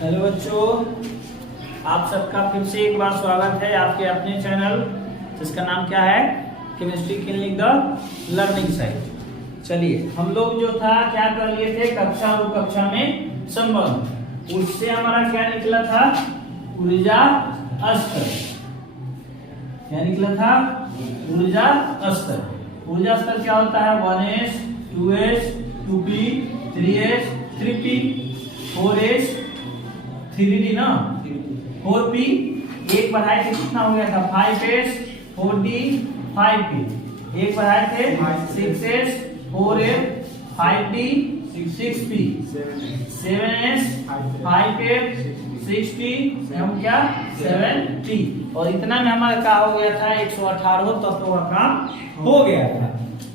Hello बच्चों, आप सबका फिर से एक बार स्वागत है आपके अपने चैनल जिसका नाम क्या है, chemistry clinic the learning site. चलिए, हम लोग जो था क्या कर लिए थे, कक्षा और कक्षा में संबंध, उससे हमारा क्या निकला था, ऊर्जा स्तर। क्या निकला था? ऊर्जा स्तर। ऊर्जा स्तर क्या होता है? 1s, 2s, 2p, 3s, 3p, 4s, 3d ना, 4p, एक बढ़ाए थे कितना हो गया था? 5s, 4d, 5p, एक बढ़ाए थे 6s, 4f, 5d, 6p, 7s, 5f, 6t, हम क्या 7t, और इतना में हमारा क्या हो गया था? 118 तत्वों का काम हो गया था।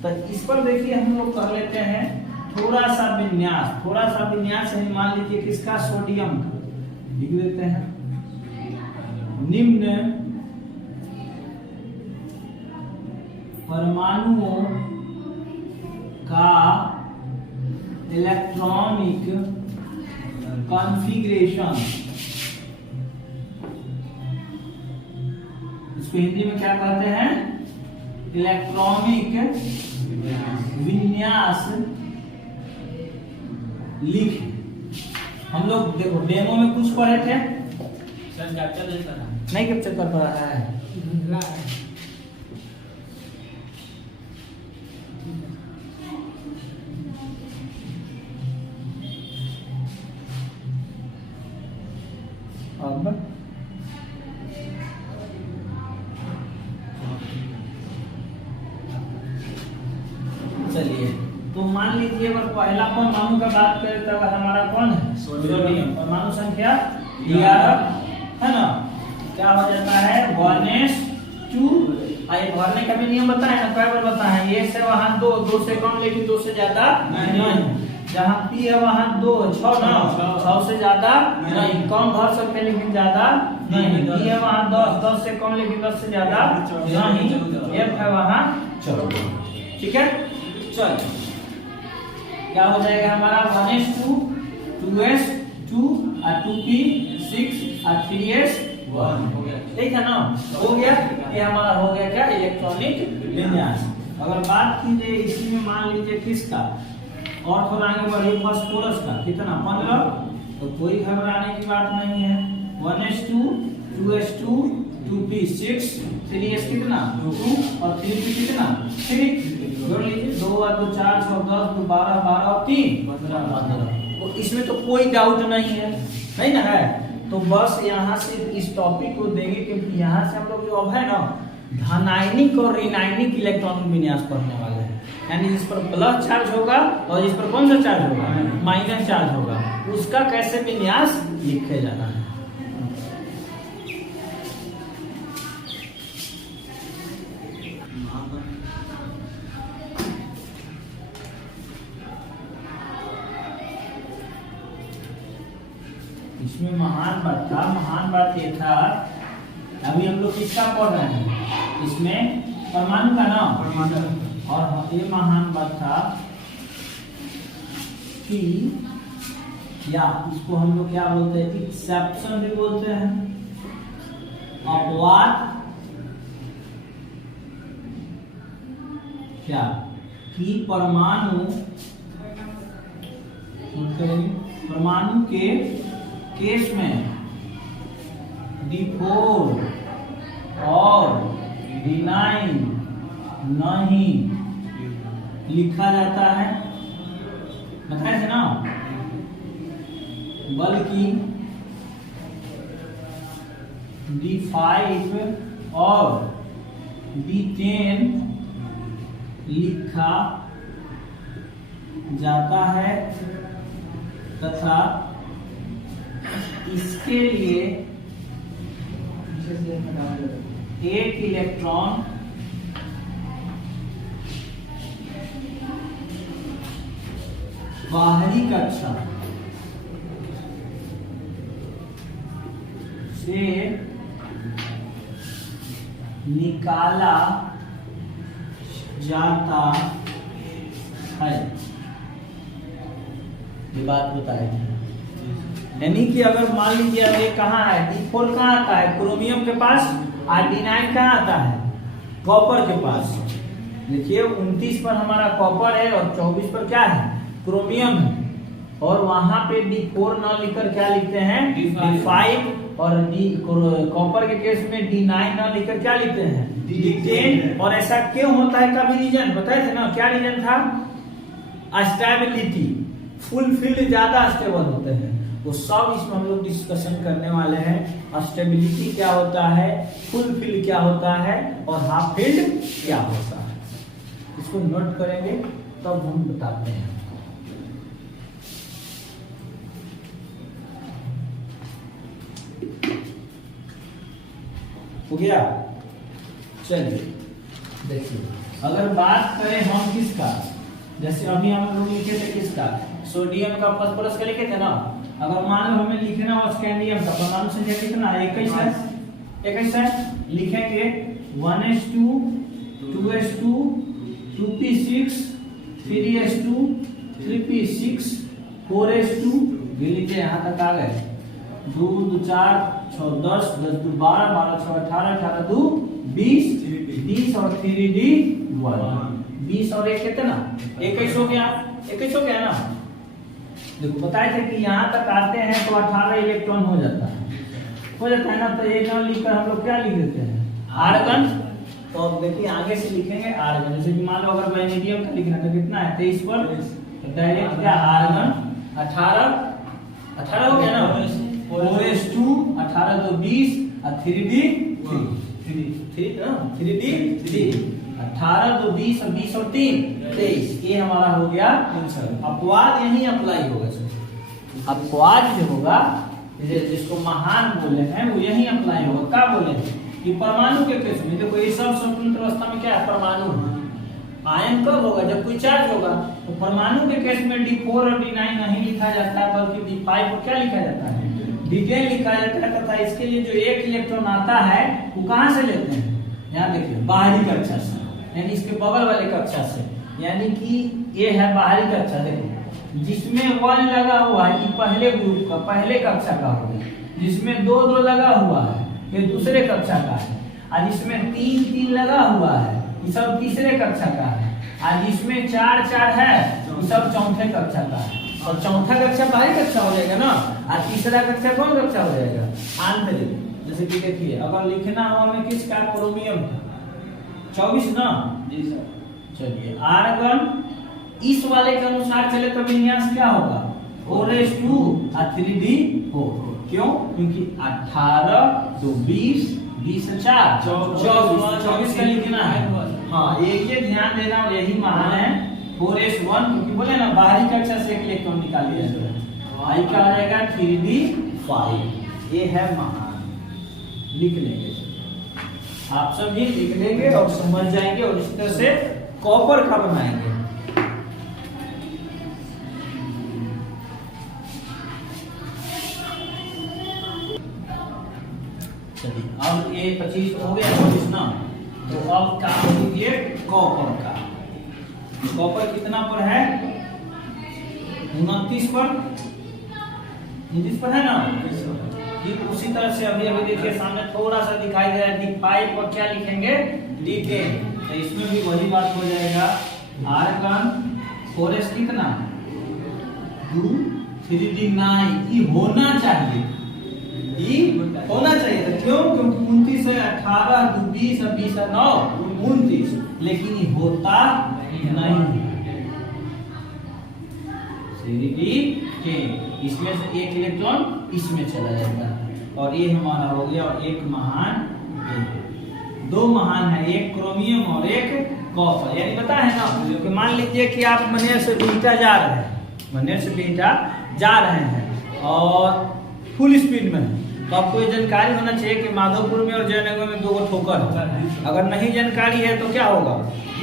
तो इस पर देखिए हम लोग कर लेते हैं थोड़ा सा विन्यास। थोड़ा सा विन्यास है, मान लीजिए किसका, सोडियम का लिख देते हैं। निम्न परमाणुओं का इलेक्ट्रॉनिक कॉन्फ़िगरेशन, इसको हिंदी में क्या कहते हैं? इलेक्ट्रॉनिक विन्यास लिख। हम लोग देखो डेमो में कुछ पढ़े थे, सर कैप्चर नहीं कैप्चर कर पा रहा है। अब चलिए, तो मान लीजिए अगर पहला परमाणु का बात करें तब हमारा कौन है? सोडियम। परमाणु संख्या 11 है ना। क्या हो जाता है? 1s2। ये भरने का भी नियम बताए ना, कई बार बताए। ये से वहां 2 से कम, लेकिन 2 से ज्यादा नहीं। जहाँ p है वहां 2, 6 ना, 6 से ज्यादा नहीं। कम भर सकते हैं लेकिन ज्यादा नहीं। d है वहां 10, 10 से कम लेकिन 10 से ज्यादा नहीं। f है वहां 14। ठीक है, चल क्या हो जाएगा हमारा? 1s2, 2s2, 2p, 6, 3s, 1 हो गया। ठीक है ना, हो गया। ये हमारा हो गया क्या? इलेक्ट्रॉनिक विन्यास। अगर बात की जाए इसी में, मान लीजिए किसका, और थोड़ा आगे बढ़िए, फास्फोरस का कितना? 15। तो कोई घबराने की बात नहीं है। 1s2, 2s2, 2p 6, 3s कितना? 2 और 3p कितना? 3। जोड़ लीजिए, 2 और 2 4, 6 10, 2 12, 12 और 3 15। तो इसमें तो कोई डाउट नहीं है, नहीं ना है। तो बस यहाँ से इस टॉपिक को देंगे, क्योंकि यहाँ से हम लोग जो अब है ना, धनायनिक और ऋणायनिक इलेक्ट्रॉनिक विन्यास पढ़ने वाले हैं। यानी जिस पर प्लस चार्ज होगा और जिस पर कौन सा चार्ज होगा? माइनस चार्ज होगा, उसका कैसे विन्यास लिखे जाना है। इसमें महान बात ये था, अभी हम लोग किसका पढ़ रहे हैं? इसमें परमाणु का नाम। और ये महान बात था कि, या इसको हम लोग क्या बोलते हैं? एक्सेप्शन भी बोलते हैं। अपवाद क्या? कि परमाणु के केस में D4 और D9 नहीं लिखा जाता है, बताया थे ना, बल्कि D5 और D10 लिखा जाता है, तथा इसके लिए एक इलेक्ट्रॉन बाहरी कक्षा से निकाला जाता है। ये बात बताई थी। यानी कि अगर मान लीजिए ये कहाँ है, D4 कहाँ आता है क्रोमियम के पास, और D9 कहाँ आता है कॉपर के पास। देखिए 29 पर हमारा कॉपर है और 24 पर क्या है क्रोमियम है, और वहां पे D4 न लिखकर क्या लिखते हैं D5, और कॉपर के केस में D9 न लिखकर क्या लिखते हैं D10। और ऐसा क्यों होता है का भी रीजन बताए थे ना, क्या रीजन था, स्टेबिलिटी, फुलफिल ज्यादा स्टेबल होते हैं, वो सब इसमें हम लोग डिस्कशन करने वाले हैं। स्टेबिलिटी क्या होता है, फुलफिल क्या होता है, और हाफ फिल्ड क्या होता है, इसको नोट करेंगे तब हम बताते हैं। हो गया, चलिए देखिए अगर बात करें हम किसका, जैसे अभी हम लोग लिखे थे किसका, सोडियम का फास्फोरस का लिखे थे ना, अगर मान लो हमें लिखना हो स्कैंडियम का परमाणु संख्या कितना है 21 है, लिखेंगे 1s2 2s2 2p6 3s2 3p6 4s2, लीजिए यहाँ तक आ गए, 2 2 4 6 10 10 2 12 12 6 18 18 2 20 20 और 3d1 20 और 1 कितना 21 हो गया, 21 हो गया ना। देखो बताए थे कि यहाँ तक आते हैं तो 18 इलेक्ट्रॉन हो जाता है ना, तो एक जन लिखकर हम लोग क्या लिख देते हैं आर्गन। तो अब देखिए आगे से लिखेंगे आर्गन, जैसे कि मान लो अगर वैनेडियम का लिखना तो कितना है 23 पर, तो डायरेक्ट क्या आर्गन 18 हो गया ना, 4s2 18 2 20 और 3d3 18 2 20 और 20 और 3 23, ये हमारा हो गया आंसर। अपवाद यही अप्लाई होगा, अपवाद जो होगा जिसको महान बोले हैं वो यही अप्लाई होगा। क्या बोले हैं कि परमाणु के केस में देखो ये सब स्वतंत्र अवस्था में क्या है परमाणु है, आयन कब होगा जब कोई चार्ज होगा, तो परमाणु के केस में D4 और D9 नहीं लिखा जाता है बल्कि D5 को क्या लिखा जाता है D10 लिखा जाता है, तथा इसके लिए जो एक इलेक्ट्रॉन आता है वो कहां से लेते हैं, यहाँ देखिए बाहरी कक्षा से, यानी इसके बगल वाले कक्षा से, यानी कि ये है बाहरी कक्षा, देखो जिसमें 1 लगा हुआ है ये पहले ग्रुप का पहले कक्षा का हो गया, जिसमें 2 2 लगा हुआ है ये दूसरे कक्षा का है, और जिसमें 3 3 लगा हुआ है ये सब तीसरे कक्षा का है, और जिसमें 4 4 है ये सब चौथे कक्षा का है, और चौथा कक्षा बाहरी कक्षा हो जाएगा ना, और तीसरा कक्षा कौन कक्षा हो जाएगा आंतरिक। जैसे कि देखिए अगर लिखना हो हमें किसका क्रोमियम का 24 ना जी सर, चलिए आर्गन इस वाले के अनुसार चले तो विन्यास क्या होगा 4s2 और 3d4, क्यों क्योंकि 18 2 20 20 4 24 का लिखना है, हाँ ये ध्यान देना, और यही महान है 4s1, क्योंकि बोले ना बाहरी कक्षा से एक इलेक्ट्रॉन निकाल लिया जाएगा, आई क्या आ जाएगा 3d5, ये है महान, लिख लेंगे आप सब भी लिख लेंगे और समझ जाएंगे, और इस तरह से कॉपर का बनाएंगे। चलिए अब ये 25 हो गया 24 ना, तो अब काम कीजिए कॉपर का। कॉपर कितना पर है 29 पर, 29 पर है ना, ठीक उसी तरह से अभी अभी देखिए सामने थोड़ा सा दिखाई दे रहा है D5 पर क्या लिखेंगे D10, तो इसमें भी वही बात हो जाएगा, आर्गन 4s कितना 2 3d9, ये होना चाहिए, ये होना चाहिए था, क्यों क्योंकि 29 है 18 2 20 और 20 9 29, लेकिन ये होता नहीं, इसमें से एक इलेक्ट्रॉन इसमें चला जाएगा, और ये हमारा हो गया, और एक महान, दो महान है, एक क्रोमियम और एक कॉपर। यानी पता है ना कि मान लीजिए कि आप मनेर से बीटा जा रहे हैं, मनेर से बीटा जा रहे हैं और फुल स्पीड में है, तो आपको ये जानकारी होना चाहिए कि माधोपुर में और जयनगर में 2 ठोकर है। अगर नहीं जानकारी है तो क्या होगा,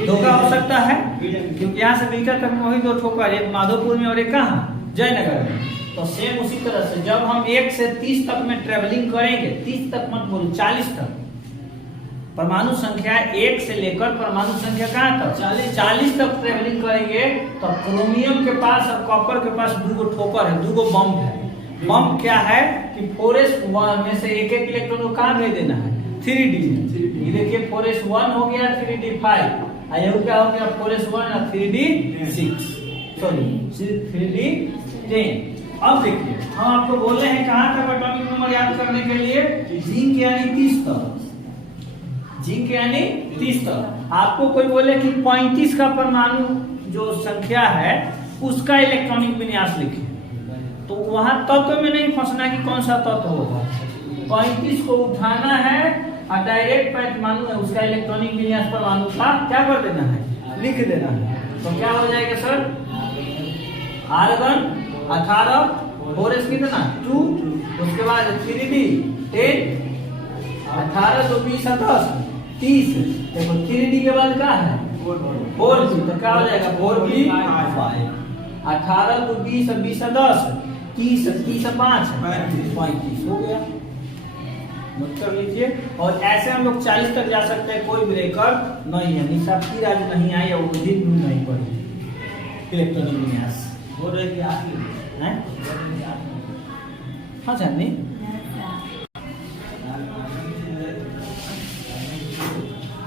धोखा हो सकता है, क्योंकि यहाँ से बीटा तक में वही 2 ठोकर, एक माधोपुर में और एक कहाँ जयनगर में। तो सेम उसी तरह से जब हम 1 से 30 तक में ट्रेवलिंग करेंगे, 30 तक मत बोलो 40 तक, परमाणु संख्या 1 से लेकर परमाणु संख्या कहाँ तक 40 तक ट्रेवलिंग करेंगे, तो क्रोमियम के पास और कॉपर के पास 2 ठोकर है, 2 बम है, बम्प क्या है कि 4s1 में से एक एक इलेक्ट्रॉन को कहाँ भेज देना है 3d में। ये देखिए 4s1 हो गया 3d 5 आयु क्या हो गया 4s1 और 3d 6 सॉरी 3d 10। अब देखिए हम आपको बोल रहे हैं कहाँ तक एटॉमिक नंबर याद करने के लिए जिंक यानी 30 तक, जिंक यानी 30 तक। आपको कोई बोले कि 35 का परमाणु जो संख्या है उसका इलेक्ट्रॉनिक विन्यास लिखिए तो वहां तत्व में नहीं फंसना कि कौन सा तत्व होगा, 35 को उठाना है और डायरेक्ट परमाणु है उसका इलेक्ट्रॉनिक विन्यास परमाणु का क्या कर देना है लिख देना है। तो क्या हो जाएगा सर R1 18 4s कितना 2 उसके बाद 3d 10 18 तो 20 10 30 देखो 3d के बाद क्या है 4 तो क्या हो जाएगा 4b 5 18 तो 20 और 20 10 30 30 5 35 हो गया। नोट कर लीजिए। और ऐसे हम लोग 40 तक जा सकते हैं, कोई ब्रेकर नहीं है। निशा फिर आज नहीं आई और दिन नहीं पड़ी इलेक्ट्रॉनिक विन्यास बोल रहे कि आगे हैं हाँ सर नहीं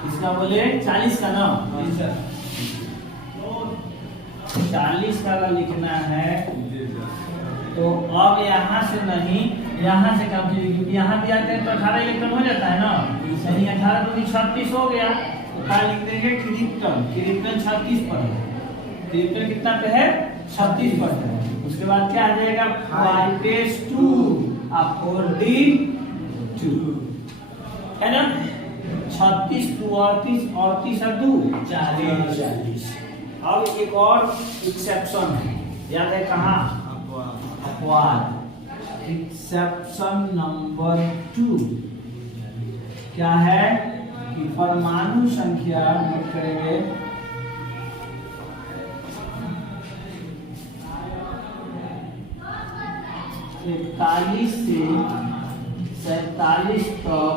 इसका बोले 40 का ना 40 का अगर लिखना है तो अब यहाँ से नहीं यहाँ से कम कीजिए क्योंकि यहाँ भी आते हैं तो 18 इलेक्ट्रॉन हो जाता है ना, यानी 18 तो 36 हो गया तो क्या लिख देंगे क्रिप्टन 36 पर है। क्रिप्टन कितना पे है 36 पर है। उसके बाद क्या आ जाएगा 5s2 और 4d2 है ना 36 2 38 और 2 40। अब एक और एक्सेप्शन है याद है कहाँ अपवाद। एक्सेप्शन नंबर 2 क्या है कि परमाणु संख्या नोट करेंगे 41 से 47 तक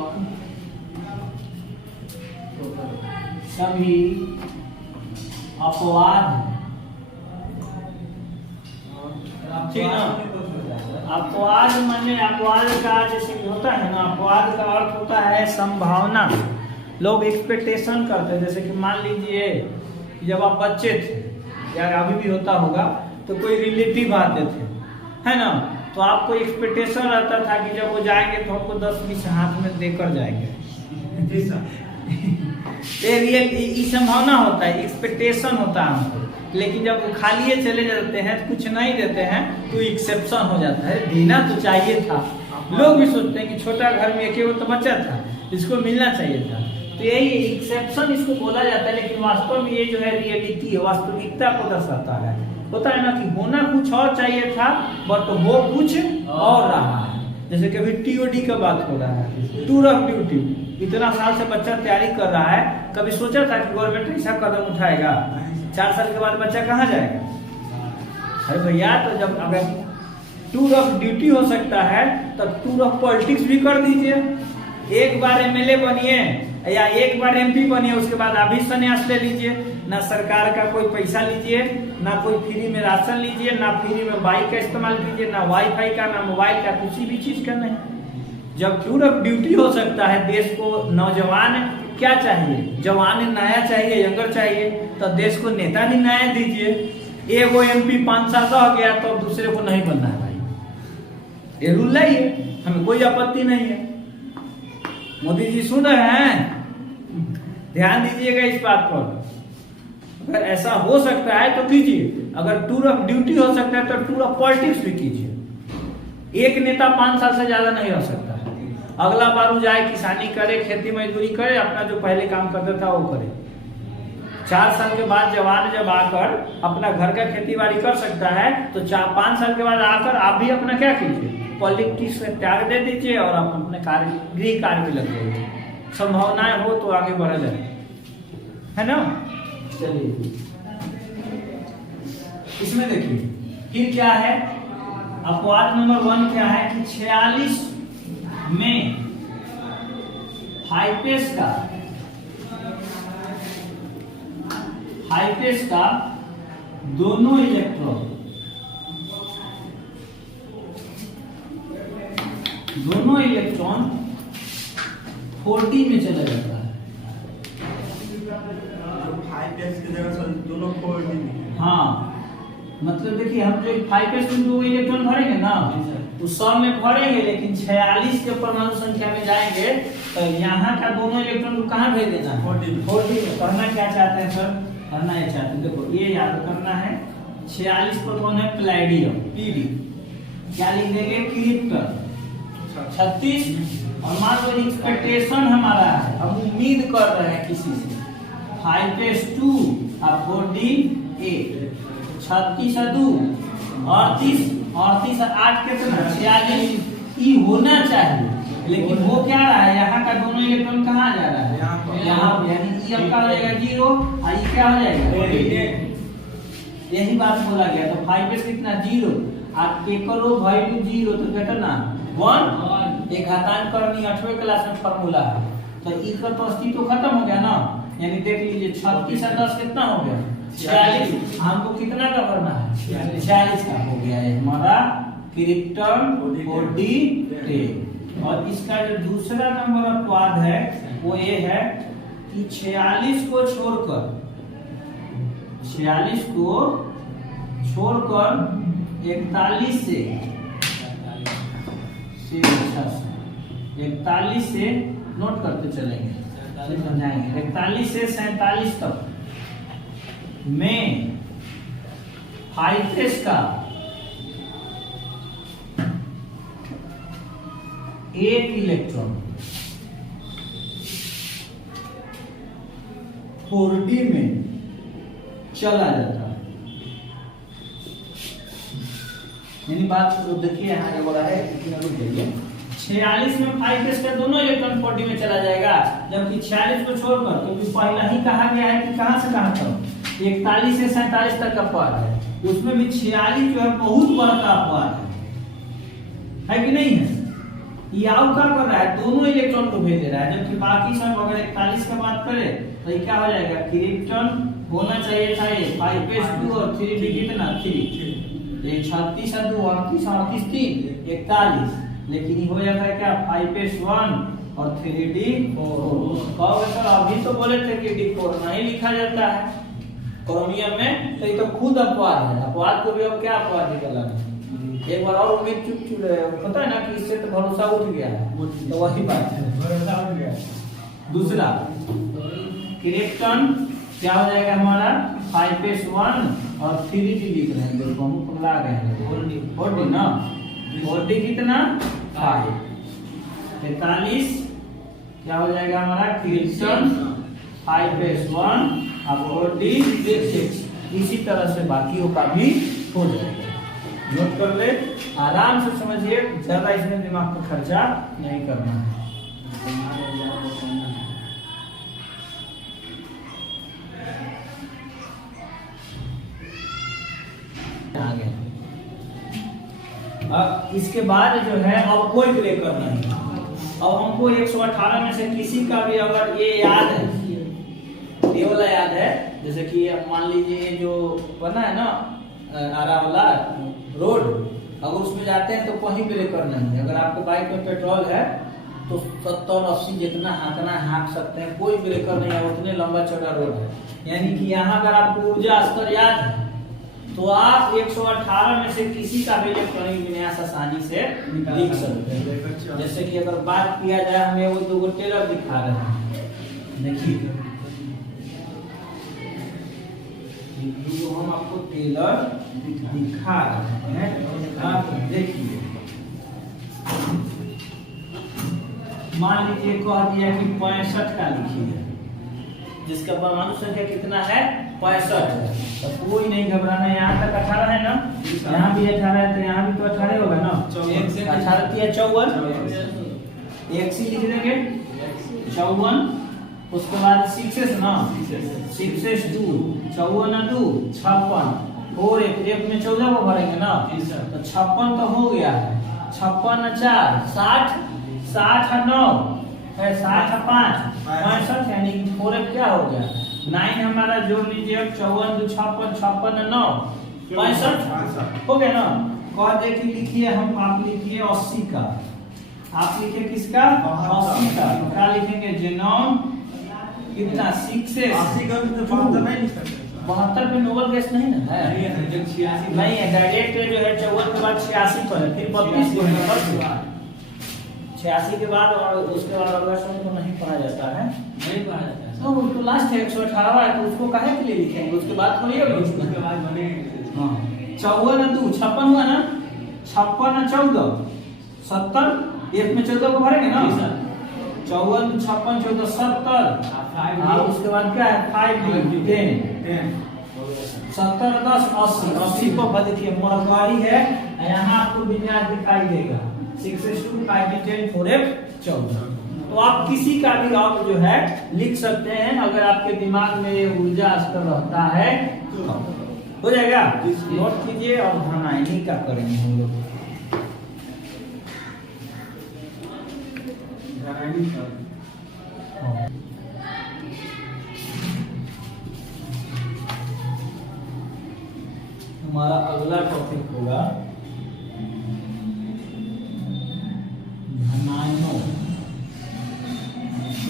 सभी अपवाद ठीक ना। अपवाद माने अपवाद का जैसे होता है ना, अपवाद का अर्थ होता है संभावना। लोग एक्सपेक्टेशन करते हैं, जैसे कि मान लीजिए जब आप बच्चे थे या अभी भी होता होगा तो कोई रिलेटिव आते थे है ना, तो आपको एक्सपेक्टेशन रहता था कि जब वो जाएंगे तो आपको 10-20 हाथ में देकर जाएंगे ये संभावना होता है, एक्सपेक्टेशन होता है हमको। लेकिन जब वो खाली चले जाते हैं कुछ नहीं देते हैं तो एक्सेप्शन हो जाता है, देना तो चाहिए था। लोग भी सोचते हैं कि छोटा घर में एक तो बच्चा था इसको मिलना चाहिए था, तो यही एक्सेप्शन इसको बोला जाता है। लेकिन वास्तव में ये जो है रियलिटी है, वास्तविकता को दर्शाता है। होता है ना कि होना कुछ और चाहिए था बट वो कुछ और रहा है। जैसे कभी TOD का बात हो रहा है, टूर ऑफ ड्यूटी, इतना साल से बच्चा तैयारी कर रहा है, कभी सोचा था कि गवर्नमेंट ऐसा कदम उठाएगा 4 साल के बाद बच्चा कहाँ जाएगा? अरे भैया तो जब अगर टूर ऑफ ड्यूटी हो सकता है तो टूर ऑफ पॉलिटिक्स भी कर दीजिए। एक बार MLA बनिए या एक बार MP बनिए, उसके बाद अभी संन्यास ले लीजिए। ना सरकार का कोई पैसा लीजिए, ना कोई फ्री में राशन लीजिए, ना फ्री में बाइक का इस्तेमाल कीजिए, ना वाईफाई का, ना मोबाइल का, किसी भी चीज का नहीं। जब टूर ऑफ ड्यूटी हो सकता है, देश को नौजवान क्या चाहिए, जवान नया चाहिए, यंगर चाहिए, तो देश को नेता भी नया दीजिए। एगो MP 5 साल रह गया तो दूसरे को नहीं बनना है भाई, ये रूल नहीं है, हमें कोई आपत्ति नहीं है। मोदी जी सुन रहे हैं, ध्यान दीजिएगा इस बात पर। अगर ऐसा हो सकता है तो कीजिए, अगर टूर ऑफ ड्यूटी हो सकता है तो टूर ऑफ पॉलिटिक्स भी कीजिए। एक नेता 5 साल से ज्यादा नहीं रह सकता। अगला बार वो जाए किसानी करे, खेती मजदूरी करे, अपना जो पहले काम करता था वो करे। 4 साल के बाद जवान जब आकर अपना घर का खेती बाड़ी कर सकता है तो 5 साल के बाद आकर आप भी अपना क्या कीजिए, पॉलिटिक्स से त्याग दे दीजिए और आप अपने गृह कार्य में लग जाइए। संभावनाएं हो तो आगे बढ़ा जाए, है ना। चलिए इसमें देखिए फिर क्या है, अपवाद नंबर 1 क्या है कि 46 में हाइपेस का दोनों इलेक्ट्रॉन दोनों इलेक्ट्रॉन 4d में चला जाता है। 5s की जगह सर दोनों 4d में। हाँ, मतलब देखिए हम जो 5s में 2 इलेक्ट्रॉन भरेंगे ना, तो सब में भरेंगे, लेकिन 46 के परमाणु संख्या में जाएंगे तो यहाँ का दोनों इलेक्ट्रॉन को कहाँ भेज देना है? 4d में। करना क्या चाहते हैं सर? करना ये चाहते हैं, देखो ये याद करना है, 46 पर कौन है? प्लैडियम, पीडी। क्या लिख देंगे? क्रिप्टन। 36 और मान लो एक्सपेक्टेशन हमारा है, हम उम्मीद कर रहे हैं किसी से, 5s2 और 4d 8, 36 और 2 38, 38 और 8 कितना? 46 ही होना चाहिए, लेकिन हो क्या रहा है? यहाँ का दोनों इलेक्ट्रॉन कहाँ जा रहा है? यहाँ, यानी ई अब क्या हो जाएगा? 0 और ई क्या हो जाएगा? यही बात बोला गया। तो 5s कितना? 0, आप के करो वैल्यू 0 तो कितना? 1। एक घातांक करनी 8वें क्लास में फार्मूला है, तो ई का तो अस्तित्व खत्म हो गया ना। यानी देख लीजिए 36 और 10 कितना हो गया? 46। हमको कितना का भरना है? 46 का हो गया है हमारा क्रिप्टन 4d 10। और इसका जो दूसरा नंबर अपवाद है वो ये है कि 46 को छोड़कर 41 से 41 से नोट करते चलेंगे, समझाएंगे। 41 से 47 तक में 5s का एक इलेक्ट्रॉन 4d में चला जाता है। यानी बात तो देखिए यहाँ ये बोला है, लेकिन रुक जाइए। 46 में 5s का दोनों इलेक्ट्रॉन 4d में चला जाएगा, जबकि 46 को छोड़कर, क्योंकि पहला ही कहा गया है कि कहां से कहां तक? 41 से 47 तक का अपवाद है, उसमें भी 46 जो है बहुत बड़ा अपवाद है कि नहीं है? ये आउ क्या कर रहा है? दोनों इलेक्ट्रॉन को भेज दे रहा है, जबकि बाकी सब अगर 41 का बात करें तो ये क्या हो जाएगा? क्रिप्टन होना चाहिए था ये 5s2 और 3d कितना? 3। ये 36 और 2 38, 38 3 41, लेकिन ये हो जाता है क्या? 5s1 और 3d 4। कहोगे सर अभी तो बोले थे कि d4 नहीं लिखा जाता है क्रोमियम में, तो ये तो खुद अपवाद है। अपवाद को भी अब क्या अपवाद निकाला? एक बार और उम्मीद चुप होता है ना कि इससे तो भरोसा उठ गया है, तो वही बात है, भरोसा उठ गया। दूसरा क्रिप्टन क्या हो जाएगा हमारा? 5s1 और 3d लिख रहे हैं, देखो हम पगला गए हैं। 4d ना, 4d कितना? 5। 43 क्या हो जाएगा हमारा? क्रिप्टन 5s1 और 4d 6। इसी तरह से बाकियों का भी हो जाएगा। नोट कर ले, आराम से समझिए, ज्यादा इसमें दिमाग का खर्चा नहीं करना है। आगे अब इसके बाद जो है, अब कोई ब्रेकर नहीं। अब हमको 118 में से किसी का भी अगर ये याद है, ये वाला याद है, जैसे कि मान लीजिए जो बना है ना आरा वाला रोड, अगर उसमें जाते हैं तो कहीं ब्रेकर नहीं है। अगर आपके बाइक में पेट्रोल है तो 70-80 जितना हाँकना हाँक सकते हैं, कोई ब्रेकर नहीं है, उतने लंबा चौड़ा रोड है। यानी कि यहाँ अगर आपको ऊर्जा स्तर याद है तो आप 118 में से किसी का भी इलेक्ट्रॉनिक विन्यास आसानी से लिख सकते हैं। जैसे कि अगर बात किया जाए, हमें वो 2 टेलर दिखा रहे हैं, देखिए हम आपको टेलर दिखा रहे हैं, आप देखिए। मान लीजिए कह दिया कि 65 का लिखिए, जिसका परमाणु संख्या कितना है? 65 है। तो कोई नहीं घबराना, यहाँ तक 18 है ना, यहाँ भी 18 है, तो यहाँ भी तो 18 होगा ना। 18 3 54, एक सी लिख देंगे 54, उसके बाद 6s ना, 6s2 54 2 56 और एक में 14 को भरेंगे ना, तो 56 तो हो गया है। 56 4 60, 60 9 है, 60 5 65, यानी 4f क्या हो गया? 9 हमारा जोड़ लीजिए, 54 2 56 56 9 65 हो गया ना। कह दे कि लिखिए, हम आप लिखिए 80 का आप लिखे किसका 80 का, तो क्या लिखेंगे जेनॉन कितना 6 से 80 का भी तो 72 नहीं लिख सकते। 72 पे नोबल गैस नहीं ना है, नहीं है डायरेक्ट जो है 54 के बाद 86 पर है, फिर 32 को है, 86 के बाद और उसके बाद अगला शब्द को नहीं पढ़ा जाता है, नहीं पढ़ा जाता है। तो उसको लास्ट है 118 है, तो उसको काहे के लिए लिखेंगे, उसके बाद थोड़ी होगा उसके बाद बने हां 54 और 2 56 हुआ ना, 56 और 14 70, एक में 14 को भरेंगे ना, 54 56 14 70, और उसके बाद क्या है 5 10 70 10 80, 80 को बद देखिए मरकरी है, यहाँ आपको विन्यास दिखाई देगा 6 2 5 10 4 14। तो आप किसी का भी आप जो है लिख सकते हैं, अगर आपके दिमाग में ऊर्जा स्तर रहता है तो हो जाएगा। नोट कीजिए और धनायनी का करेंगे हम लोग। हमारा अगला टॉपिक होगा धनायनों,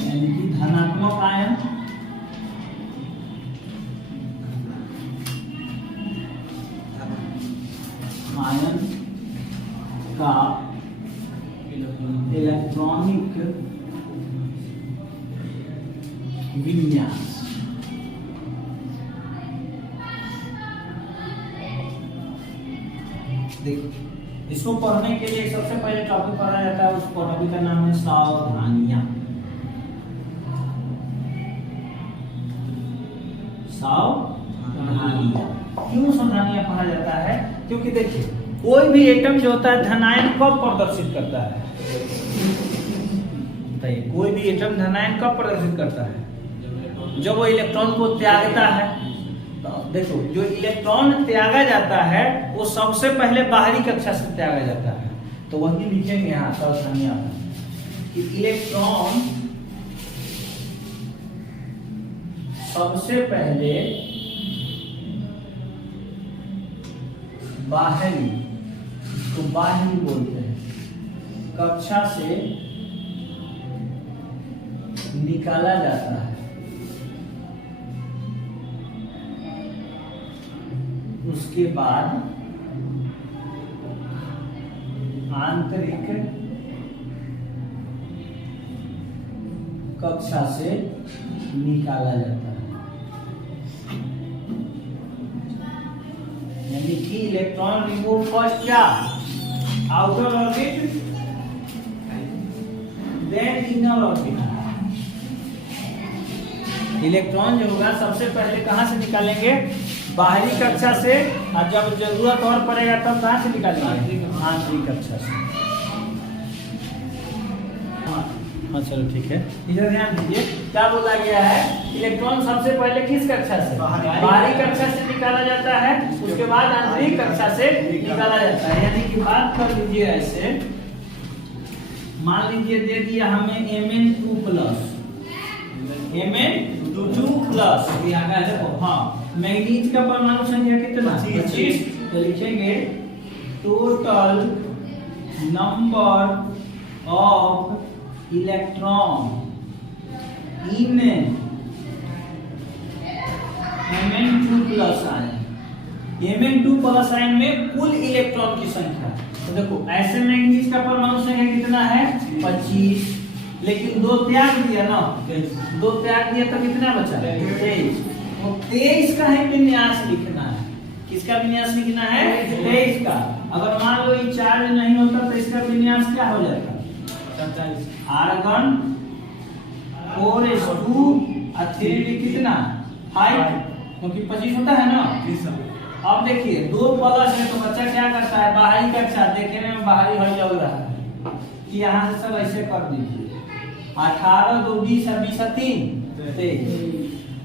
यानी कि धनात्मक आयन आयन का इलेक्ट्रॉनिक विन्यास। देखो इसको पढ़ने के लिए सबसे पहले टॉपिक पढ़ा जाता है, उस टॉपिक का नाम है सावधानियां। सावधानियां क्यों सावधानियां पढ़ा जाता है, क्योंकि देखिए कोई भी एटम जो होता है धनायन कब प्रदर्शित करता है, बताइए कोई भी एटम धनायन कब प्रदर्शित करता है, जब वो इलेक्ट्रॉन को त्यागता है। तो देखो जो इलेक्ट्रॉन त्यागा जाता है वो सबसे पहले बाहरी कक्षा से त्यागा जाता है, तो वही लिखेंगे यहाँ सावधानियां कि इलेक्ट्रॉन सबसे पहले बाहरी, तो बाहरी बोलते हैं, कक्षा से निकाला जाता है, उसके बाद आंतरिक कक्षा से निकाला जाता है, यानी कि इलेक्ट्रॉन रिमूव फर्स्ट क्या outer orbit then inner orbit. Electron जो होगा सबसे पहले कहां से निकालेंगे, बाहरी कक्षा से, और जब जरूरत और पड़ेगा तब कहां से निकालेंगे, आंतरिक कक्षा से। हाँ चलो ठीक है, इधर ध्यान दीजिए क्या बोला गया है, इलेक्ट्रॉन सबसे पहले किस कक्षा से, बाहरी कक्षा से निकाला जाता है, उसके बाद आंतरिक कक्षा से निकाला जाता है। यानी कि बात कर लीजिए ऐसे, मान लीजिए दे दिया हमें Mn2+, हाँ मैग्नीज का परमाणु संख्या कितना 25, तो लिखेंगे total number of electron in Mn2+ ion, Mn2+ ion में कुल इलेक्ट्रॉन की संख्या। तो देखो ऐसे मैग्नीज का परमाणु संख्या कितना है 25, लेकिन 2 त्याग दिया ना, 2 त्याग दिया तो कितना बचा 23, तो 23 का है विन्यास लिखना है, किसका विन्यास लिखना है 23 का। अगर मान लो ये चार्ज नहीं होता तो इसका विन्यास क्या हो जाता, आर्गन 4s2 और 3d कितना 5, क्योंकि 25 होता है ना। अब देखिए 2 प्लस है तो बच्चा क्या करता है, बाहरी कक्षा देखने में बाहरी हल चल रहा है कि यहाँ से सब ऐसे कर दीजिए, 18 2 20 और 20 3 23,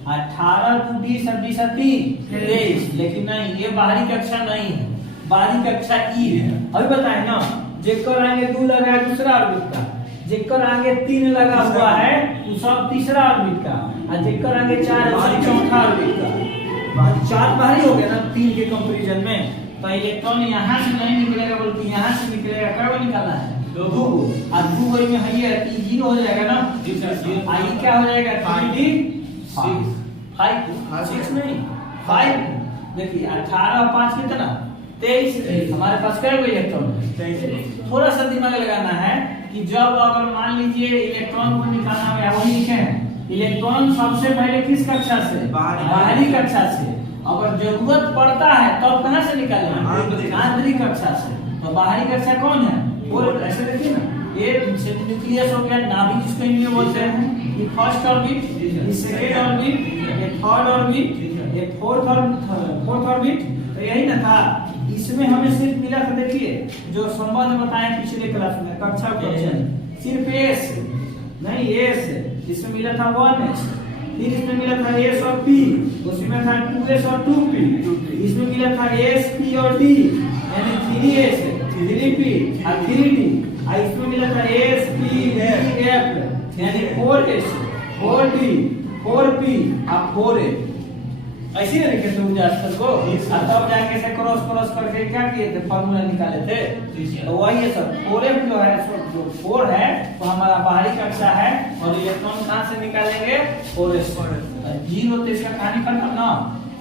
18 2 20 और 20 3 23, लेकिन नहीं ये बाहरी कक्षा नहीं है, बाहरी कक्षा ई है। अभी बताए ना, जेकर आगे 2 लगा है दूसरा ऑर्बिट का, जेकर आगे 3 लगा हुआ है वो सब तीसरा ऑर्बिट का, और जेकर आगे 4 है वो चौथा ऑर्बिट का। 4 बाहरी हो गया ना 3 के कंपैरिजन में, तो इलेक्ट्रॉन यहाँ से नहीं निकलेगा बल्कि यहाँ से निकलेगा। क्या निकाला है दो दो और दो वही में है ये 0 हो जाएगा ना। जी सर, जीरो। आई क्या हो जाएगा 3D 6 5 6 नहीं 5। देखिए 18 और 5 कितना 23। हमारे पास क्या इलेक्ट्रॉन है। थोड़ा सा दिमाग लगाना है कि जब अगर मान लीजिए इलेक्ट्रॉन को निकालना है, वही लिखे हैं इलेक्ट्रॉन सबसे पहले किस कक्षा से, बाहरी कक्षा से। अगर जरूरत पड़ता है तब तो कहां से निकालेंगे, आंतरिक कक्षा से। तो बाहरी कक्षा कौन है, और ऐसे देखिए ना, ये न्यूक्लियस हो गया, नाभिक जिसको इंग्लिश में बोलते हैं। ये फर्स्ट ऑर्बिट, ये सेकंड ऑर्बिट, ये थर्ड ऑर्बिट, ये फोर्थ ऑर्बिट। तो यही ना था। इसमें हमें सिर्फ मिला था, देखिए जो संबंध बताए पिछले क्लास में कक्षा क्वेश्चन, सिर्फ एस नहीं एस, इसमें मिला था 1s। फिर इसमें मिला था एस और पी, उसमें था 2s और 2p। इसमें मिला था एस पी और डी, यानी 3s 3p और 3d। और इसमें मिला था एस पी एफ, यानी 4s 4d 4p और 4a। ऐसे ही लिखे थे ऊर्जा स्तर को, और तब जाके से क्रॉस करके क्या किए थे, फार्मूला निकाले थे। तो वही है सर, 4f जो है, जो 4 है वो हमारा बाहरी कक्षा है, और इलेक्ट्रॉन कहां से निकालेंगे 4s। 0 तो इसका कहानी खत्म ना,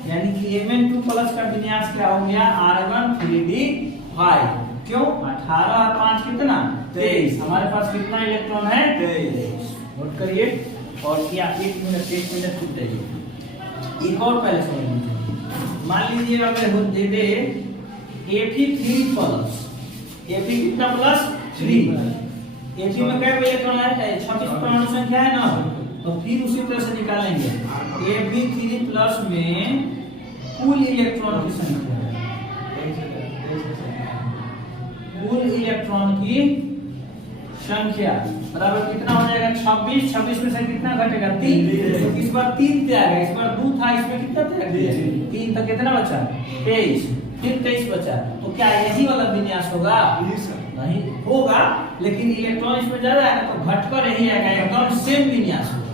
यानी कि Mn2 प्लस का विन्यास क्या हो गया, Argon 3d5। क्यों 18 और 5 कितना 23। हमारे पास कितना इलेक्ट्रॉन है 23। नोट करिए। और क्या 1 मिनट रुक जाइए, एक और पहले समझ लीजिए। मान लीजिए अगर हो दे दे Fe3 प्लस, Fe कितना प्लस 3। Fe में क्या इलेक्ट्रॉन है, 26 परमाणु संख्या है ना। तो फिर उसी तरह से निकालेंगे Fe3 प्लस में कुल इलेक्ट्रॉन की संख्या है, कुल इलेक्ट्रॉन की संख्या बराबर कितना हो जाएगा 26। 26 में से कितना घटेगा 3। तो इस बार 3 त्याग है, इस बार 2 था, इसमें कितना त्याग दिया 3, तो कितना बचा 23। फिर 23 बचा। तो क्या यही वाला विन्यास होगा, नहीं होगा, लेकिन इलेक्ट्रॉन इसमें ज्यादा है तो घटकर यही आएगा, एकदम सेम विन्यास होगा।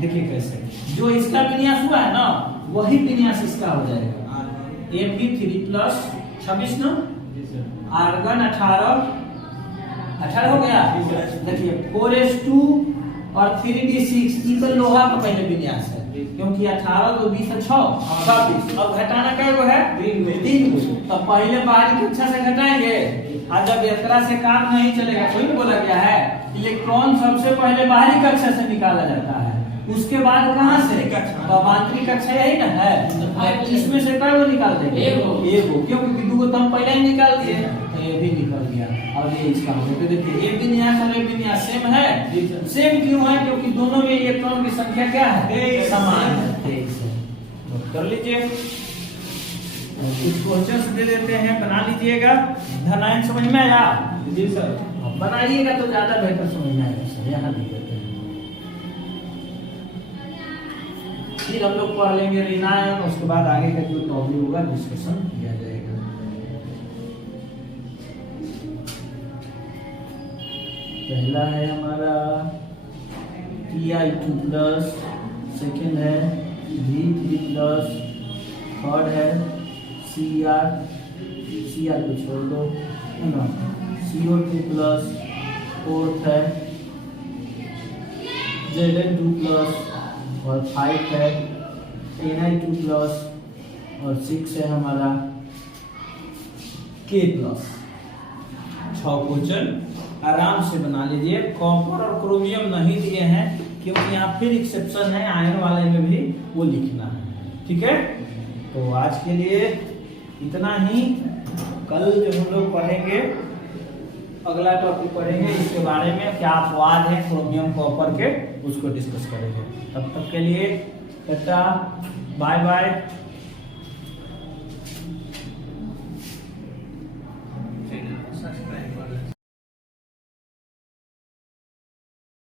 देखिए कैसे, जो इसका विन्यास हुआ है ना वही विन्यास इसका हो जाएगा। Fe3 प्लस 26 ना, आर्गन 18 हो गया। देखिए 4s2 और 3d6, ये तो लोहा का पहले विन्यास है, क्योंकि 18 तो 20 है 6 26। अब घटाना क्या है 3 को, तो पहले बाहरी कक्षा से घटाएंगे। और जब यात्रा से काम नहीं चलेगा, कोई नहीं बोला गया है इलेक्ट्रॉन सबसे पहले बाहरी कक्षा से निकाला जाता है, उसके बाद कहां से, तो आंतरिक कक्षा यही ना है। इसमें से क्या वो निकाल देंगे एगो, क्योंकि 2 तो हम पहले ही निकाल दिए, तो ये भी निकल गया। और ये इसका मतलब देखिए ये विन्यास और ये विन्यास सेम है। सेम क्यों है, क्योंकि दोनों में इलेक्ट्रॉन की संख्या क्या है, समान है, 23 है। नोट कर लीजिए। कुछ क्वेश्चंस दे देते हैं, बना लीजिएगा। धनायन समझ में आया? जी सर। बनाइएगा तो ज्यादा बेहतर समझ में आएगा सर। यहाँ लिख देते हैं, फिर हम लोग पढ़ लेंगे ऋणायन, उसके बाद आगे का जो टॉपिक होगा डिस्कशन किया जाएगा। पहला है हमारा Ti2 प्लस, सेकेंड है V3 प्लस, थर्ड है Cr को छोड़ दो है ना, CO2 प्लस, फोर्थ है Zn2 प्लस, और 5 है Na2 प्लस, और 6 है हमारा K प्लस। 6 क्वेश्चन आराम से बना लीजिए। कॉपर और क्रोमियम नहीं दिए हैं, क्योंकि यहाँ फिर एक्सेप्शन है, आयन वाले में भी वो लिखना है। ठीक है, तो आज के लिए इतना ही। कल जो हम लोग पढ़ेंगे, अगला टॉपिक पढ़ेंगे इसके बारे में, क्या अपवाद है क्रोमियम कॉपर के, उसको डिस्कस करेंगे। तब तक के लिए टाटा, बाय बाय।